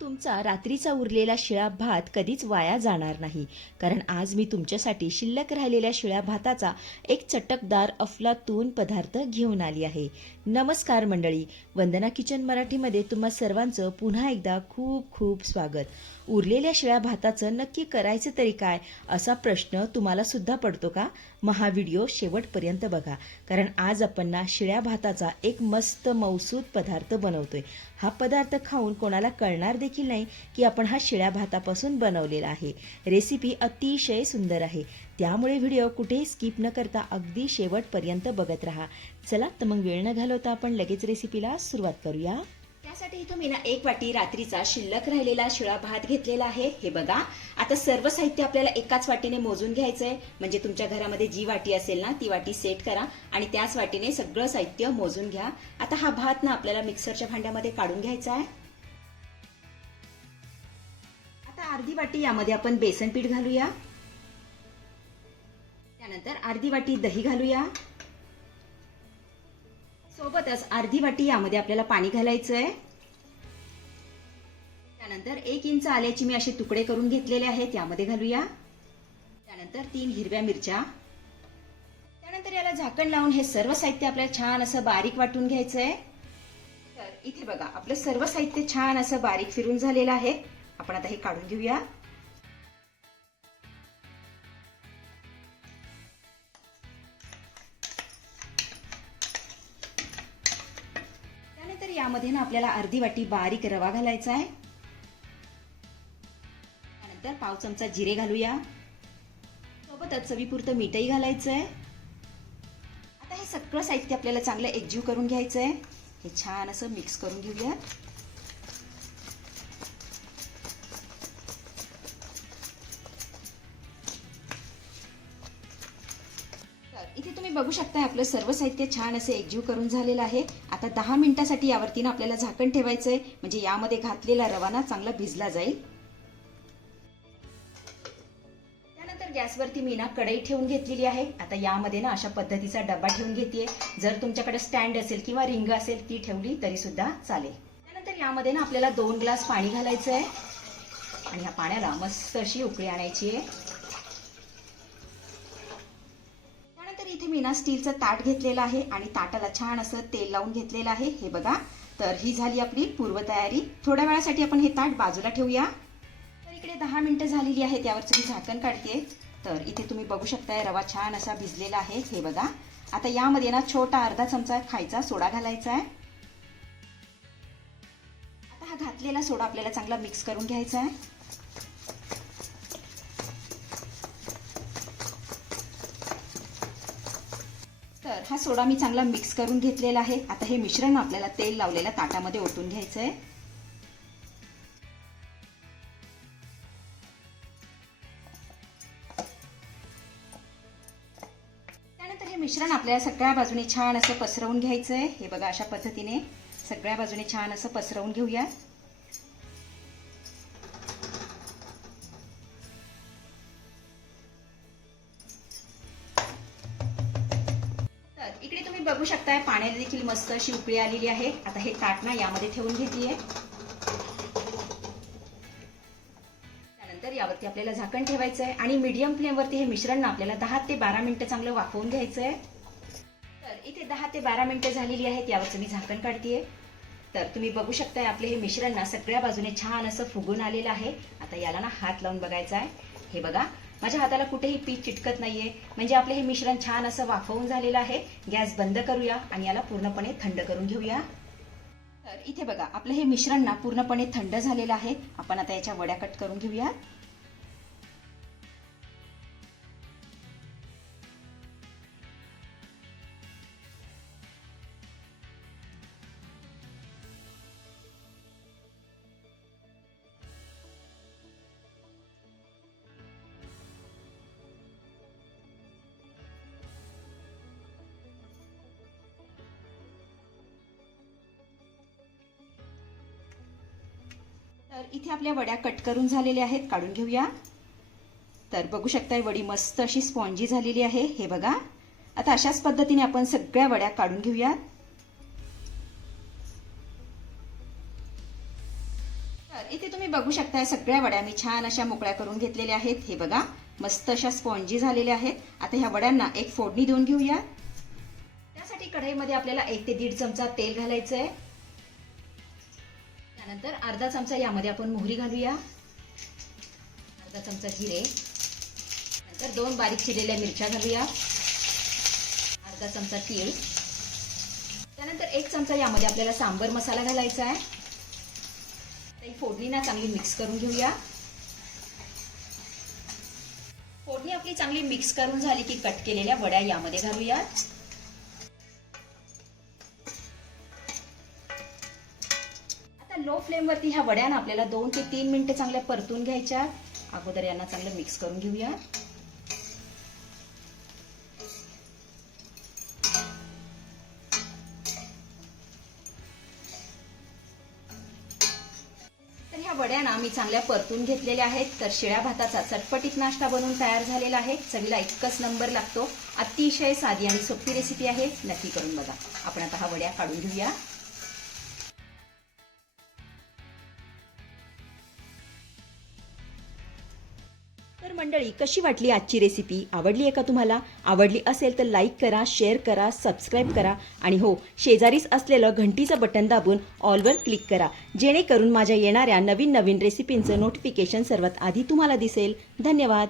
तुमचा रात्रीचा उरलेला शिळा भात कधीच वाया जाणार नाही, कारण आज मी तुमच्यासाठी शिल्लक राहिलेल्या शिळ्या भाताचा एक चटकदार अफलातून पदार्थ घेऊन आली आहे. नमस्कार मंडळी, वंदना किचन मराठीमध्ये तुम्हा सर्वांचं पुन्हा एकदा खूप खूप स्वागत. उरलेल्या शिळ्या भाताचं नक्की करायचं तरी काय, असा प्रश्न तुम्हाला सुद्धा पडतो का? मग हा व्हिडिओ शेवटपर्यंत बघा, कारण आज आपण ना शिळ्या भाताचा एक मस्त मौसूद पदार्थ बनवतोय. हा पदार्थ खाऊन कोणाला कळणार देखील नाही की आपण हा शिळ्या भातापासून बनवलेला आहे. रेसिपी अतिशय सुंदर आहे, त्यामुळे व्हिडिओ कुठेही स्किप न करता अगदी शेवटपर्यंत बघत राहा. चला तर मग वेळ न घालवता आपण लगेच रेसिपीला सुरुवात करूया. त्यासाठी इथं मी ना 1 वाटी रात्रीचा शिल्लक राहिलेला शिळा भात घेतलेला आहे. हे बघा, आता सर्व साहित्य आपल्याला एकाच वाटीने मोजून घ्यायचंय. म्हणजे तुमच्या घरामध्ये जी वाटी असेल ना ती वाटी सेट करा आणि त्याच वाटीने सगळं साहित्य मोजून घ्या. आता हा भात ना आपल्याला मिक्सरच्या भांड्यामध्ये काढून घ्यायचा आहे. आता अर्धी वाटी यामध्ये आपण बेसन पीठ घालूया. त्यानंतर अर्धी वाटी दही घालूया. सोबतच अर्धी वाटी यामध्ये आपल्याला पाणी घालायचंय. त्यानंतर 1 इंच आल्याची मी असे तुकडे करून घेतलेले आहेत, यामध्ये घालूया. त्यानंतर 3 हिरव्या मिरच्या. त्यानंतर याला झाकण लावून हे सर्व साहित्य आपल्याला छान असं बारीक वाटून घ्यायचंय. तर इथे बघा, आपलं सर्व साहित्य छान असं बारीक फिरून झालेलं आहे. आपण आता हे काढून घेऊया. त्यानंतर यामध्ये ना आपल्याला अर्धी वाटी बारीक रवा घालायचा आहे. त्यानंतर पाव चमचा जिरे घालूया. सोबतच चवीपुरतं मीठही घालायचंय. आता हे सगळं साहित्य आपल्याला चांगलं एकजीव करून घ्यायचंय. हे छान असं मिक्स करून घेऊया. इथे तुम्ही बघू शकता आपलं सर्व साहित्य छान असे एकजीव करून झालेलं आहे. आता 10 मिनिटांसाठी यावरती ना आपल्याला झाकण ठेवायचंय, म्हणजे यामध्ये घातलेला रवा ना चांगला भिजला जाईल. त्यानंतर गॅसवरती मी ना कढई ठेवून घेतलेली आहे. आता यामध्ये ना अशा पद्धतीचा डबा ठेवून घेतेय. जर तुमच्याकडे स्टँड असेल किंवा रिंग असेल ती ठेवली तरी सुद्धा चालेल. त्यानंतर यामध्ये ना आपल्याला 2 ग्लास पाणी घालायचंय आणि ह्या पाण्याला मस्त अशी उकळी आणायची आहे. इथे मी ना स्टीलचं ताट घेतलेलं आहे आणि ताटाला छान असं तेल लावून घेतलेलं आहे. हे बघा, तर ही झाली आपली पूर्वतयारी. थोड्या वेळासाठी आपण हे ताट बाजूला ठेवूया. तर इकडे 10 मिनिटं झालेली आहेत, यावरचं मी झाकण काढते. तर इथे तुम्ही बघू शकताय रवा छान असा भिजलेला आहे. हे बघा, आता यामध्ये ना छोटा अर्धा चमचा खायचा सोडा घालायचा आहे. आता हा घातलेला सोडा आपल्याला चांगला मिक्स करून घ्यायचा आहे. तर हा सोडा मी चांगला मिक्स करून घेतलेला आहे. आता हे मिश्रण आपल्याला तेल लावलेल्या ताटामध्ये ओतून घ्यायचंय. त्यानंतर हे मिश्रण आपल्याला सगळ्या बाजूने छान असं पसरवून घ्यायचंय. हे बघा, अशा पद्धतीने सगळ्या बाजूने छान असं पसरवून घेऊया. इकडे तुम्ही बघू शकताय पाण्याला देखील मस्त अशी उकळी आलेली आहे. आता हे ताट ना यामध्ये ठेवून घेतलीये. त्यानंतर यावरती आपल्याला झाकण ठेवायचंय आणि मीडियम फ्लेमवरती हे मिश्रण ना आपल्याला 10 ते 12 मिनिटं चांगलं वाफवून घ्यायचंय. तर इथे 10 ते 12 मिनिटं झालेली आहेत, यावरचं मी झाकण काढतेय. तर तुम्ही बघू शकताय आपले हे मिश्रण ना सगळ्या बाजूने छान असं फुगून आलेलं आहे. आता याला ना हात लावून बघायचा आहे. हे बघा, माझ्या हाताला कुठेही पीठ चिटकत नाहीये, म्हणजे आपले हे मिश्रण छान असं वाफवून झालेलं आहे. गॅस बंद करूया आणि याला पूर्णपणे थंड करून घेऊया. तर इथे बघा, आपलं हे मिश्रण ना पूर्णपणे थंड झालेलं आहे. आपण आता याच्या वड्या कट करून घेऊया. तर इथे आपल्या वड्या कट करून झालेल्या आहेत, काढून घेऊया. तर बघू शकताय वडी मस्त अशी स्पॉन्जी झालेली आहे. हे बघा, आता अशाच पद्धतीने आपण सगळ्या वड्या काढून घेऊया. इथे तुम्ही बघू शकता या सगळ्या वड्या मी छान अशा मोकळ्या करून घेतलेल्या आहेत. हे बघा मस्त अशा स्पॉन्जी झालेल्या आहेत. आता ह्या वड्यांना एक फोडणी देऊन घेऊया. त्यासाठी कढईमध्ये आपल्याला 1 ते 1.5 चमचा तेल घालायचं आहे. त्यानंतर अर्धा चमचा यामध्ये आपण मोहरी घालूया, अर्धा चमचा जिरे, नंतर 2 बारीक चिरलेल्या मिरच्या घालूया, अर्धा चमचा तीळ, त्यानंतर 1 चमचा यामध्ये आपल्याला सांबर मसाला घालायचा आहे. ही फोडणी ना चांगली मिक्स करून घेऊया. फोडणी आपली चांगली मिक्स करून झाली की कट केलेल्या वड्या यामध्ये घालूया. आता लो फ्लेम वरती ह्या वड्यांना आपल्याला 2 ते 3 मिनिटे चांगल्या परतून घ्यायच्या. अगोदर यांना चांगलं मिक्स करून घेऊया. तर ह्या वड्यांना मी चांगल्या परतून घेतलेल्या आहेत. तर शिळ्या भाताचा चटपटीत नाश्ता बनवून तयार झालेला आहे. चवीला एकच नंबर लागतो. अतिशय साधी आणि सोपी रेसिपी आहे. नक्की करून बघा. आपण आता हा वड्या काढून घेऊया. तर मंडळी, कशी वाटली आजची रेसिपी? आवडली आहे का तुम्हाला? आवडली असेल तर लाईक करा, शेअर करा, सबस्क्राईब करा आणि हो, शेजारीच असलेलं घंटीचं बटन दाबून ऑलवर क्लिक करा, जेणेकरून माझ्या येणाऱ्या नवीन रेसिपींचं नोटिफिकेशन सर्वात आधी तुम्हाला दिसेल. धन्यवाद.